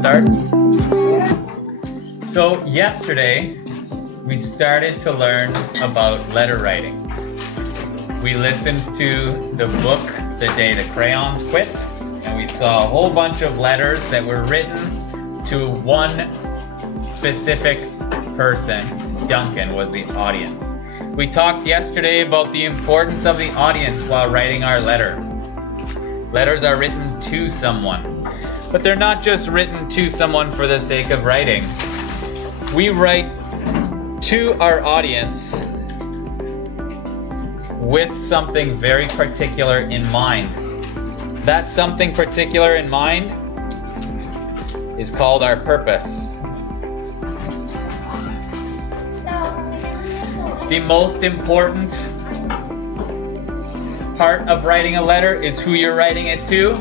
start? So yesterday, we started to learn about letter writing. We listened to the book, The Day the Crayons Quit, and we saw a whole bunch of letters that were written to one specific person. Duncan was the audience. We talked yesterday about the importance of the audience while writing our letter. Letters are written to someone, but they're not just written to someone for the sake of writing. We write to our audience with something very particular in mind. That something particular in mind is called our purpose. The most important part of writing a letter is who you're writing it to.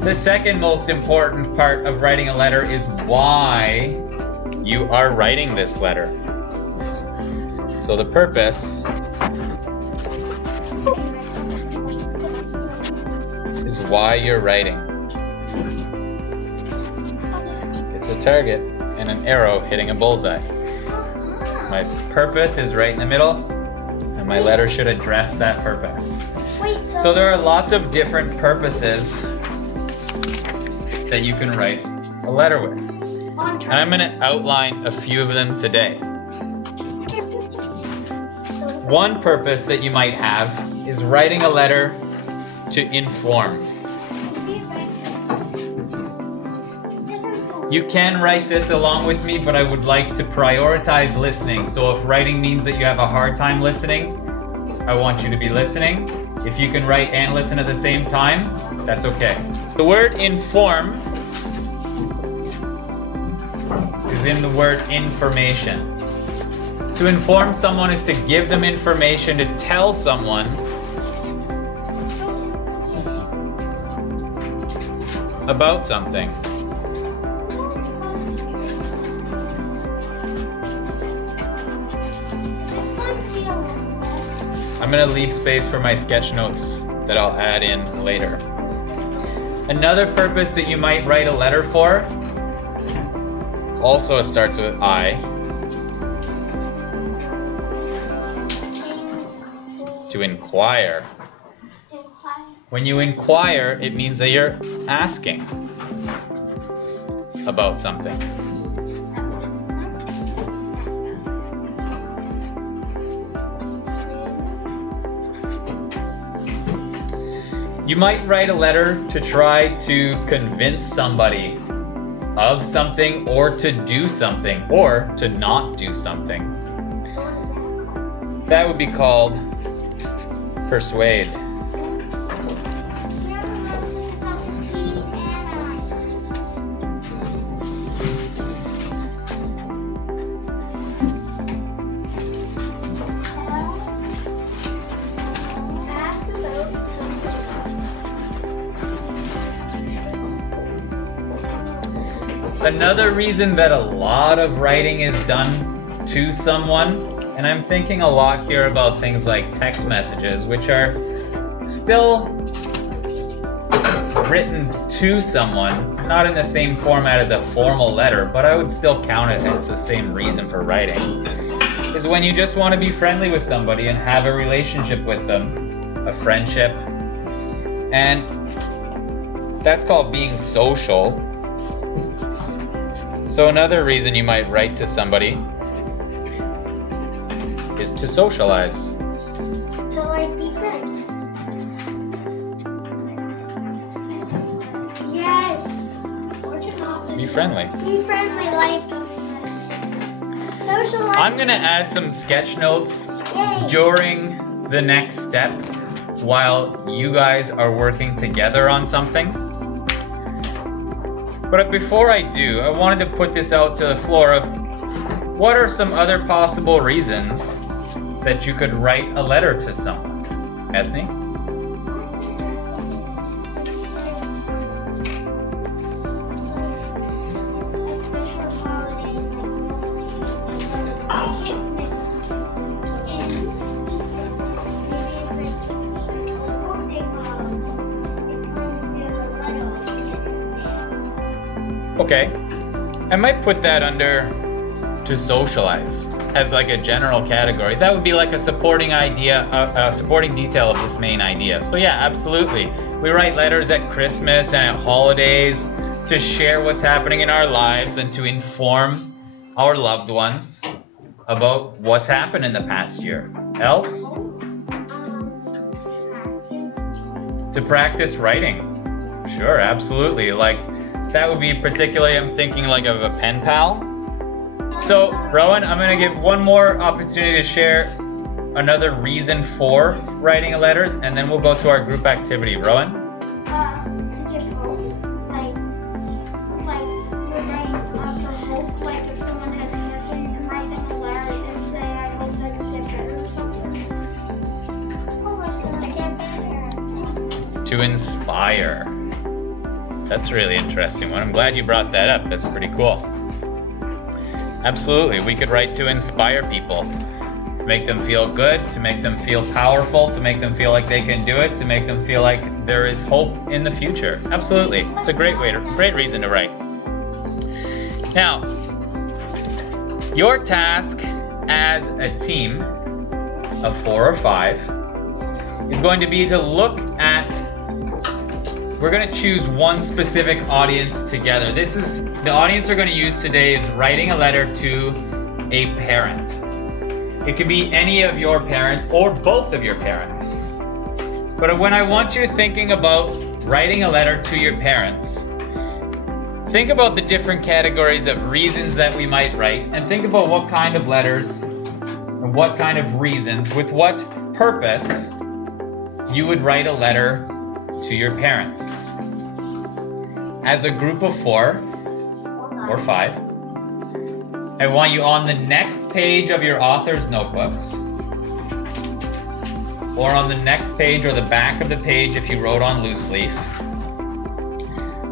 The second most important part of writing a letter is why you are writing this letter. So the purpose is why you're writing. It's a target and an arrow hitting a bullseye. My purpose is right in the middle, and my letter should address that purpose. So there are lots of different purposes that you can write a letter with. And I'm going to outline a few of them today. One purpose that you might have is writing a letter to inform. You can write this along with me, but I would like to prioritize listening. So if writing means that you have a hard time listening, I want you to be listening. If you can write and listen at the same time, that's okay. The word inform is in the word information. To inform someone is to give them information, to tell someone about something. I'm going to leave space for my sketch notes that I'll add in later. Another purpose that you might write a letter for also starts with I. To inquire. When you inquire, it means that you're asking about something. You might write a letter to try to convince somebody of something, or to do something, or to not do something. That would be called persuade. Another reason that a lot of writing is done to someone, and I'm thinking a lot here about things like text messages, which are still written to someone, not in the same format as a formal letter, but I would still count it as the same reason for writing, is when you just want to be friendly with somebody and have a relationship with them, a friendship, and that's called being social. So another reason you might write to somebody is to socialize. To like be friends. Yes. Or to not Be friendly. be friendly, like socialize. I'm going to add some sketch notes Yay. during the next step while you guys are working together on something. But before I do, I wanted to put this out to the floor of what are some other possible reasons that you could write a letter to someone? Ethne? Okay. I might put that under to socialize as like a general category. That would be like a supporting idea, a supporting detail of this main idea. So yeah, absolutely. We write letters at Christmas and at holidays to share what's happening in our lives and to inform our loved ones about what's happened in the past year. Elle? To practice writing. Sure, absolutely. Like that would be particularly, I'm thinking like of a pen pal. So Rowan, I'm gonna give one more opportunity to share another reason for writing a letters, and then we'll go to our group activity. Rowan? To give hope. Like we're writing for hope. Like if someone has cancer, you might get a letter and say, I hope that you get better or something. Oh, I get better. To inspire. That's a really interesting one. I'm glad you brought that up. That's pretty cool. Absolutely. We could write to inspire people, to make them feel good, to make them feel powerful, to make them feel like they can do it, to make them feel like there is hope in the future. Absolutely. It's a great reason to write. Now, your task as a team of 4 or 5 is going to be to look at, we're going to choose one specific audience together. The audience we're going to use today is writing a letter to a parent. It could be any of your parents or both of your parents. But when I want you thinking about writing a letter to your parents, think about the different categories of reasons that we might write, and think about what kind of letters and what kind of reasons, with what purpose you would write a letter to your parents. As a group of 4 or 5, I want you on the next page of your author's notebooks, or on the next page or the back of the page if you wrote on loose leaf,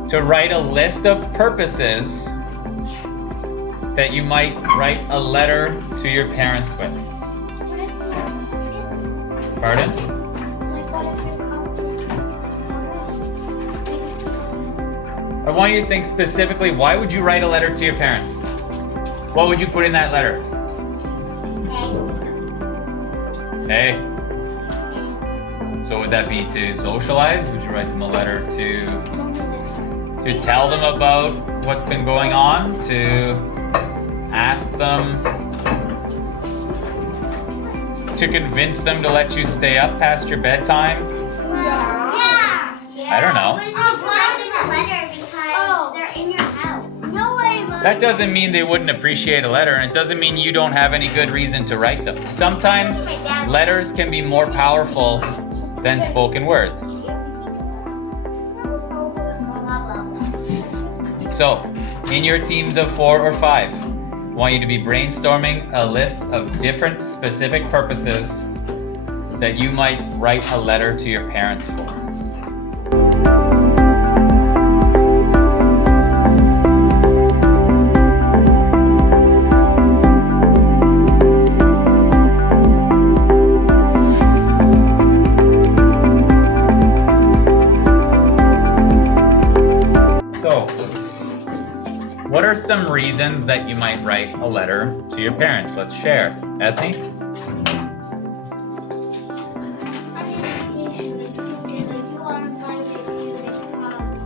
to write a list of purposes that you might write a letter to your parents with. Pardon? I want you to think specifically, why would you write a letter to your parents? What would you put in that letter? Hey. So would that be to socialize? Would you write them a letter to tell them about what's been going on? To ask them? To convince them to let you stay up past your bedtime? Yeah. I don't know. That doesn't mean they wouldn't appreciate a letter, and it doesn't mean you don't have any good reason to write them. Sometimes letters can be more powerful than spoken words. So, in your teams of 4 or 5, I want you to be brainstorming a list of different specific purposes that you might write a letter to your parents for. What are some reasons that you might write a letter to your parents? Let's share. Ethne?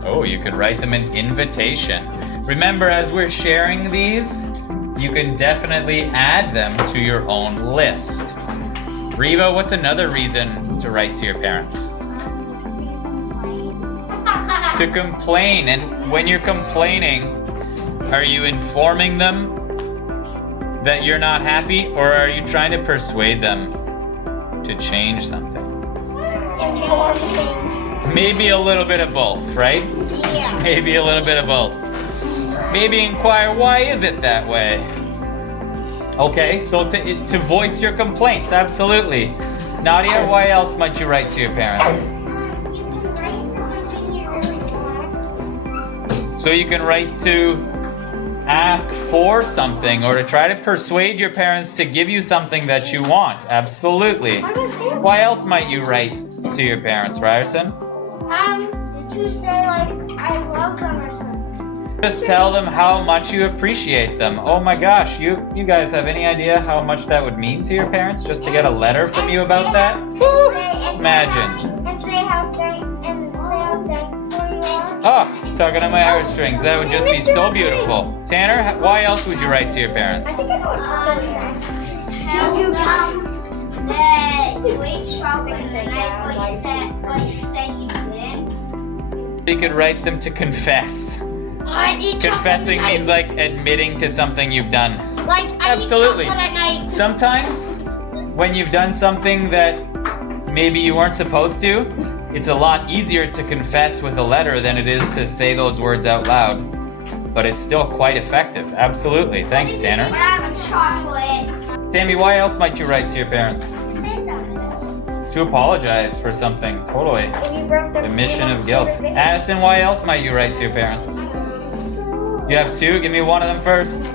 Oh, you could write them an invitation. Remember, as we're sharing these, you can definitely add them to your own list. Riva, what's another reason to write to your parents? To complain. And when you're complaining, are you informing them that you're not happy, or are you trying to persuade them to change something? Maybe a little bit of both, right? Yeah. Maybe a little bit of both. Maybe inquire, why is it that way? Okay, so to voice your complaints, absolutely. Nadia, why else might you write to your parents? So you can write to ask for something, or to try to persuade your parents to give you something that you want. Absolutely. Why else might you write to your parents, Ryerson? To say like I love them or something. Just tell them how much you appreciate them. Oh my gosh, you guys have any idea how much that would mean to your parents just to get a letter from you about that? Woo! Imagine. And say how thankful you are. Oh, tugging on my heartstrings. That would just be so beautiful. Tanner, why else would you write to your parents? I think I know what To tell them that you ate chocolate in the night, but you said you didn't. You could write them to confess. I eat chocolate Confessing at night. means like admitting to something you've done. Like I Absolutely. eat chocolate at night. Sometimes, when you've done something that maybe you weren't supposed to, it's a lot easier to confess with a letter than it is to say those words out loud. But it's still quite effective. Absolutely. Thanks, But Tanner. I have a chocolate. Tammy, why else might you write to your parents? Say something. To apologize for something. Totally. If you broke the Admission of guilt. Addison, why else might you write to your parents? You have two? Give me one of them first. F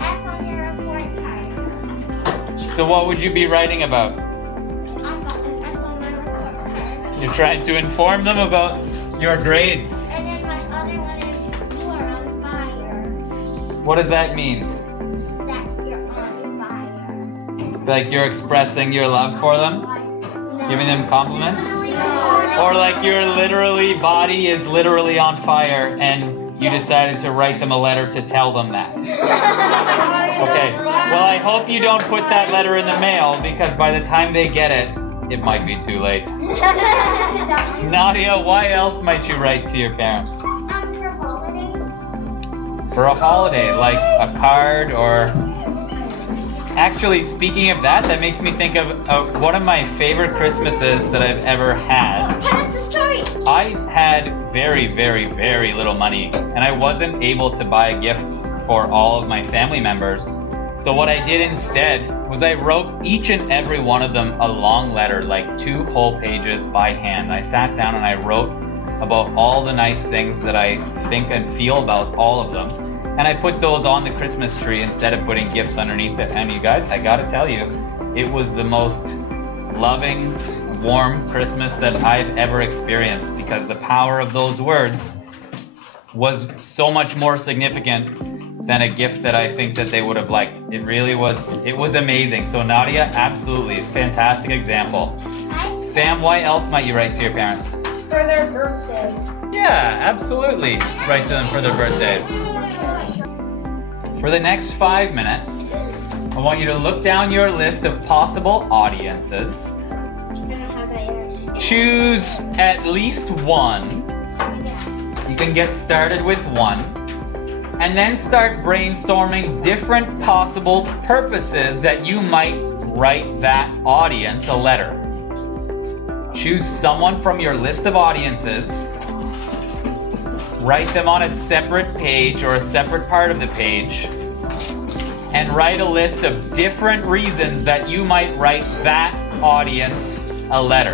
on your report card. So what would you be writing about? I'm going F on my report card. You're trying to inform them about your grades. And then my other one is you are on fire. What does that mean? That you're on fire. Like you're expressing your love for them? No. Giving them compliments? No. Or like your literally body is literally on fire and you decided to write them a letter to tell them that? Okay. Well, I hope you don't put that letter in the mail because by the time they get it, it might be too late. Nadia, why else might you write to your parents? For holidays. For a holiday, like a card or... Actually, speaking of that, that makes me think of one of my favorite Christmases that I've ever had. Tell us the story. I had very, very, very little money, and I wasn't able to buy gifts for all of my family members. So what I did instead was I wrote each and every one of them a long letter, like 2 whole pages by hand. I sat down and I wrote about all the nice things that I think and feel about all of them. And I put those on the Christmas tree instead of putting gifts underneath it. And you guys, I gotta tell you, it was the most loving, warm Christmas that I've ever experienced because the power of those words was so much more significant than a gift that I think that they would have liked. It really was, it was amazing. So Nadia, absolutely, fantastic example. Sam, why else might you write to your parents? For their birthday. Yeah, absolutely. Write to them for their birthdays. For the next 5 minutes, I want you to look down your list of possible audiences. Choose at least one. You can get started with one. And then start brainstorming different possible purposes that you might write that audience a letter. Choose someone from your list of audiences. Write them on a separate page or a separate part of the page. And write a list of different reasons that you might write that audience a letter.